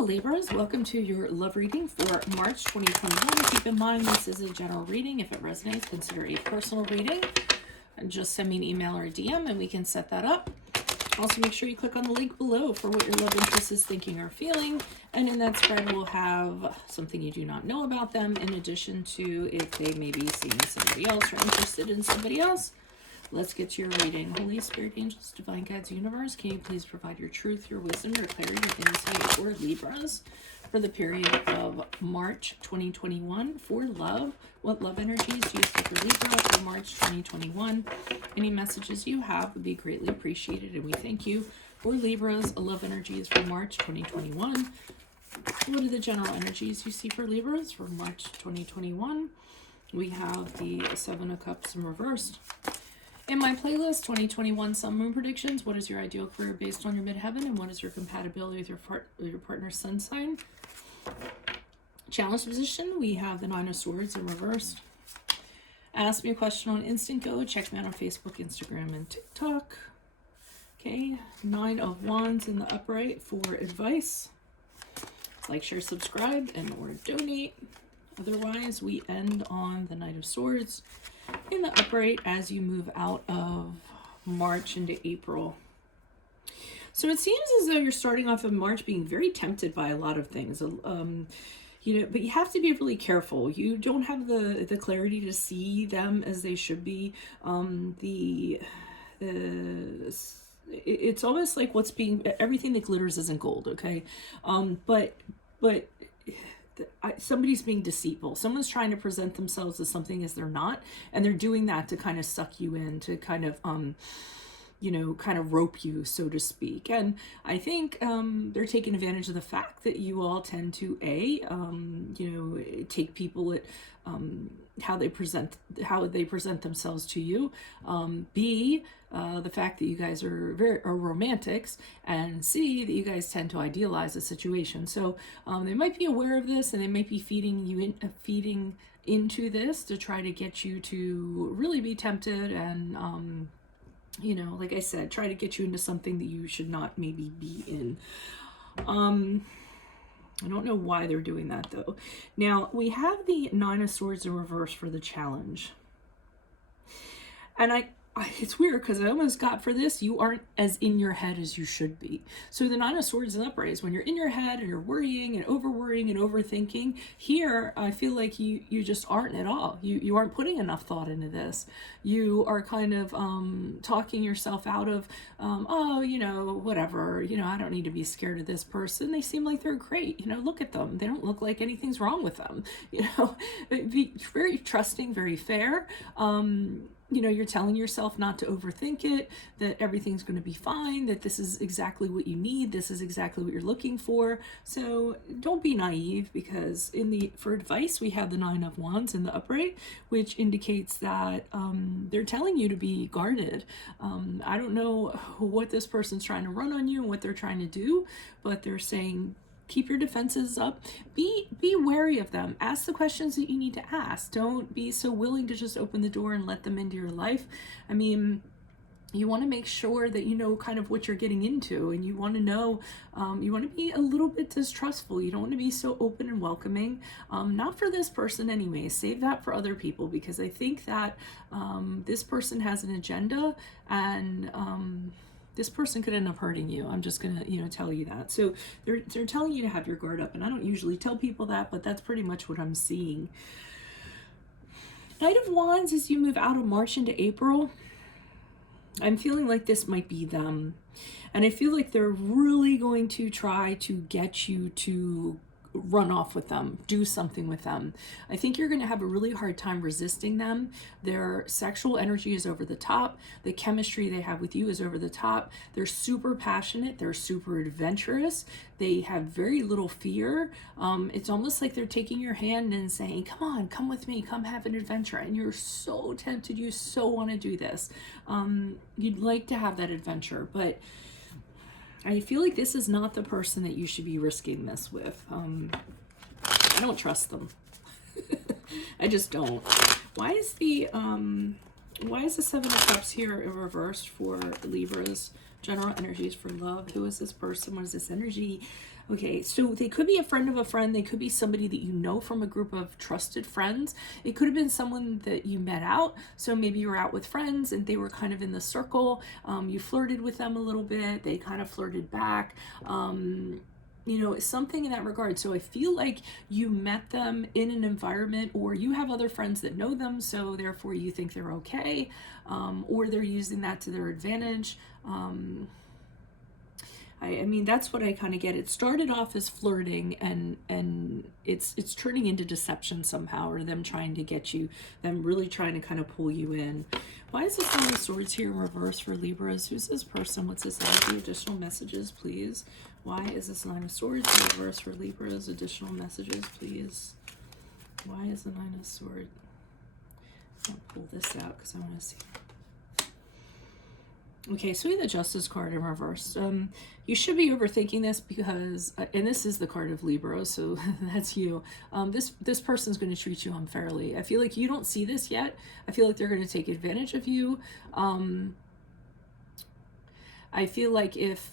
Hello Libras, welcome to your love reading for March 2021. Keep in mind this is a general reading. If it resonates, consider a personal reading. And just send me an email or a DM and we can set that up. Also make sure you click on the link below for what your love interest is thinking or feeling. And in that spread we'll have something you do not know about them, in addition to if they may be seeing somebody else or interested in somebody else. Let's get to your reading. Holy Spirit, angels, divine guides, universe, can you please provide your truth, your wisdom, your clarity, your insight for Libras for the period of March 2021 for love? What love energies do you see for Libra for March 2021? Any messages you have would be greatly appreciated, and we thank you. For Libras, love energies for March 2021. What are the general energies you see for Libras for March 2021? We have the Seven of Cups in reversed. In my playlist, 2021 Sun Moon Predictions, what is your ideal career based on your midheaven, and what is your compatibility with your partner's sun sign? Challenge position, we have the Nine of Swords in reversed. Ask me a question on Instant Go. Check me out on Facebook, Instagram, and TikTok. Okay, Nine of Wands in the upright for advice. Like, share, subscribe, and or donate. Otherwise, we end on the Knight of Swords in the upright as you move out of March into April. So it seems as though you're starting off in March being very tempted by a lot of things. You know, but you have to be really careful. You don't have the clarity to see them as they should be. It's almost like everything that glitters isn't gold. Okay, but somebody's being deceitful. Someone's trying to present themselves as something as they're not, and they're doing that to kind of suck you in, to kind of kind of rope you, so to speak. And I think they're taking advantage of the fact that you all tend to take people at how they present themselves to you. B, the fact that you guys are romantics, and C, that you guys tend to idealize a situation. So they might be aware of this, and they might be feeding into this to try to get you to really be tempted and like I said, try to get you into something that you should not maybe be in. I don't know why they're doing that though. Now we have the Nine of Swords in reverse for the challenge. And it's weird because I almost got for this, you aren't as in your head as you should be. So the Nine of Swords in upright is when you're in your head and you're worrying and overthinking. Here, I feel like you just aren't at all. You aren't putting enough thought into this. You are kind of talking yourself out of, whatever, I don't need to be scared of this person. They seem like they're great. Look at them. They don't look like anything's wrong with them. Be very trusting, very fair. You're telling yourself not to overthink it, that everything's going to be fine, that this is exactly what you need, this is exactly what you're looking for. So don't be naive, because for advice, we have the Nine of Wands in the upright, which indicates that they're telling you to be guarded. I don't know what this person's trying to run on you and what they're trying to do, but they're saying, keep your defenses up. Be wary of them. Ask the questions that you need to ask. Don't be so willing to just open the door and let them into your life. I mean, you want to make sure that you know kind of what you're getting into, and you want to know, you want to be a little bit distrustful. You don't want to be so open and welcoming. Not for this person anyway. Save that for other people, because I think that this person has an agenda, and this person could end up hurting you. I'm just gonna, tell you that. So they're telling you to have your guard up, and I don't usually tell people that, but that's pretty much what I'm seeing. Knight of Wands, as you move out of March into April, I'm feeling like this might be them, and I feel like they're really going to try to get you to run off with them, do something with them. I think you're going to have a really hard time resisting them. Their sexual energy is over the top. The chemistry they have with you is over the top. They're super passionate. They're super adventurous. They have very little fear. It's almost like they're taking your hand and saying, come on, come with me, come have an adventure. And you're so tempted. You so want to do this. You'd like to have that adventure, but I feel like this is not the person that you should be risking this with. I don't trust them. I just don't. Why is the Seven of Cups here in reverse for Libras General energies for love. Who is this person? What is this energy? Okay, so they could be a friend of a friend. They could be somebody that you know from a group of trusted friends. It could have been someone that you met out. So maybe you were out with friends and they were kind of in the circle. You flirted with them a little bit. They kind of flirted back. You know, something in that regard. So I feel like you met them in an environment, or you have other friends that know them, so therefore you think they're okay, or they're using that to their advantage. I mean, that's what I kind of get. It started off as flirting, and it's turning into deception somehow, or them trying to get you, them really trying to kind of pull you in. Why is this Nine of Swords here in reverse for Libras? Who's this person? What's this energy? Additional messages, please. Why is this Nine of Swords in reverse for Libras? Additional messages, please. Why is the Nine of Swords? I'll pull this out because I want to see. Okay, so we have the Justice card in reverse. You should be overthinking this because, and this is the card of Libra, so that's you. This person's going to treat you unfairly. I feel like you don't see this yet. I feel like they're going to take advantage of you. I feel like if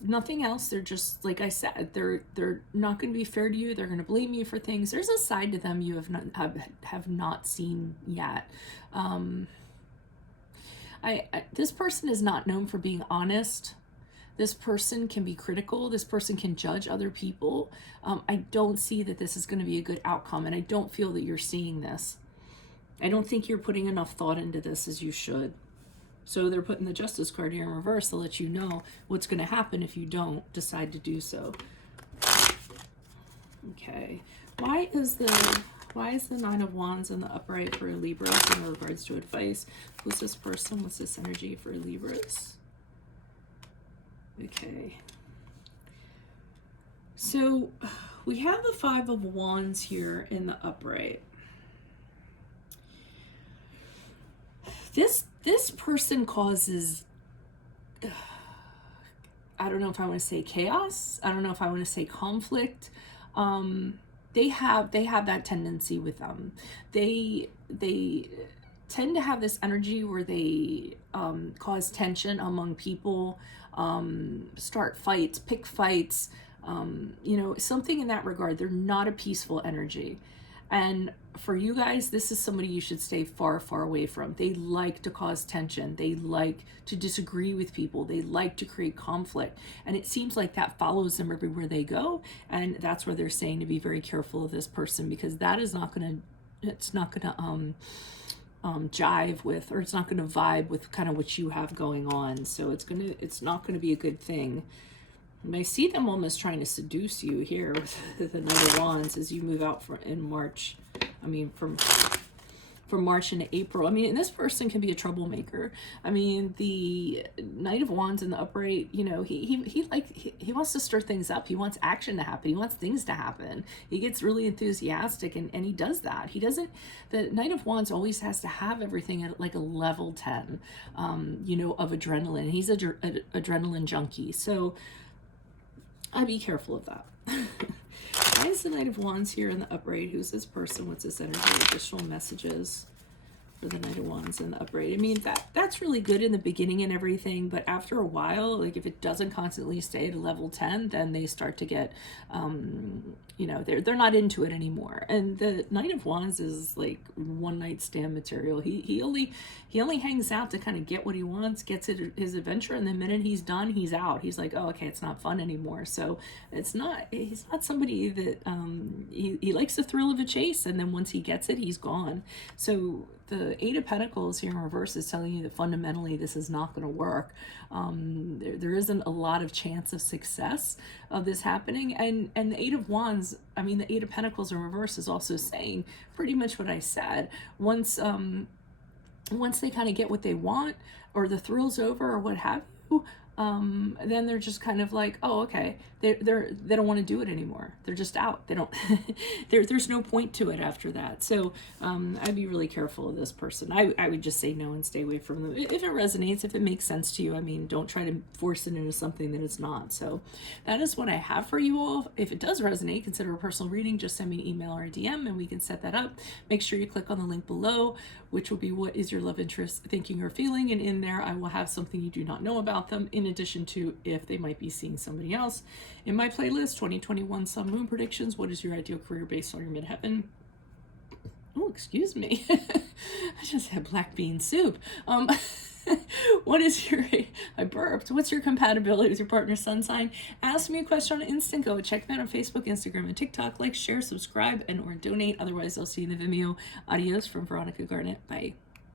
nothing else, they're just, like I said, they're not going to be fair to you. They're going to blame you for things. There's a side to them you have not seen yet. This person is not known for being honest. This person can be critical. This person can judge other people. I don't see that this is going to be a good outcome, and I don't feel that you're seeing this. I don't think you're putting enough thought into this as you should. So they're putting the Justice card here in reverse to let you know what's going to happen if you don't decide to do so. Okay. Why is the Nine of Wands in the upright for Libras in regards to advice? Who's this person? What's this energy for Libras? Okay. So we have the Five of Wands here in the upright. This person causes, I don't know if I want to say chaos. I don't know if I want to say conflict. They have that tendency with them. They tend to have this energy where they cause tension among people, start fights, pick fights, you know, something in that regard. They're not a peaceful energy. And for you guys, this is somebody you should stay far, far away from. They like to cause tension. They like to disagree with people. They like to create conflict. And it seems like that follows them everywhere they go. And that's where they're saying to be very careful of this person, because that is not going to, it's not going to jive with, or it's not going to vibe with kind of what you have going on. So it's not going to be a good thing. And I see them almost trying to seduce you here with the Knight of Wands as you move out in March. I mean, from March into April. I mean, and this person can be a troublemaker. I mean, the Knight of Wands in the upright, you know, he wants to stir things up. He wants action to happen. He wants things to happen. He gets really enthusiastic, and he does that. The Knight of Wands always has to have everything at like a level 10, you know, of adrenaline. He's an adrenaline junkie. So I'd be careful of that. Why is the Knight of Wands here in the upright? Who's this person? What's this energy? Additional messages for the Knight of Wands in the upright. I mean, that's really good in the beginning and everything, but after a while, like if it doesn't constantly stay at a level 10, then they start to get, you know, they're not into it anymore. And the Knight of Wands is like one night stand material. He only hangs out to kind of get what he wants, gets his adventure, and the minute he's done, he's out. He's like, oh, okay, it's not fun anymore. So he's not somebody that he likes the thrill of a chase, and then once he gets it, he's gone. So the Eight of Pentacles here in reverse is telling you that fundamentally this is not going to work. There isn't a lot of chance of success of this happening. And the Eight of Wands, I mean, the Eight of Pentacles in reverse is also saying pretty much what I said. Once they kind of get what they want, or the thrill's over, or what have you, then they're just kind of like, oh, okay, they don't want to do it anymore. They're just out. They don't. There's no point to it after that. So I'd be really careful of this person. I would just say no and stay away from them. If it resonates, if it makes sense to you, I mean, don't try to force it into something that it's not. So that is what I have for you all. If it does resonate, consider a personal reading. Just send me an email or a DM, and we can set that up. Make sure you click on the link below, which will be what is your love interest thinking or feeling, and in there I will have something you do not know about them in addition to if they might be seeing somebody else. In my playlist, 2021 Sun Moon Predictions, what is your ideal career based on your midheaven? Oh, excuse me. I just had black bean soup. What is your, I burped. What's your compatibility with your partner's sun sign? Ask me a question on Instant Go. Check me out on Facebook, Instagram, and TikTok. Like, share, subscribe, and or donate. Otherwise, I'll see you in the Vimeo. Adios from Veronica Garnett. Bye.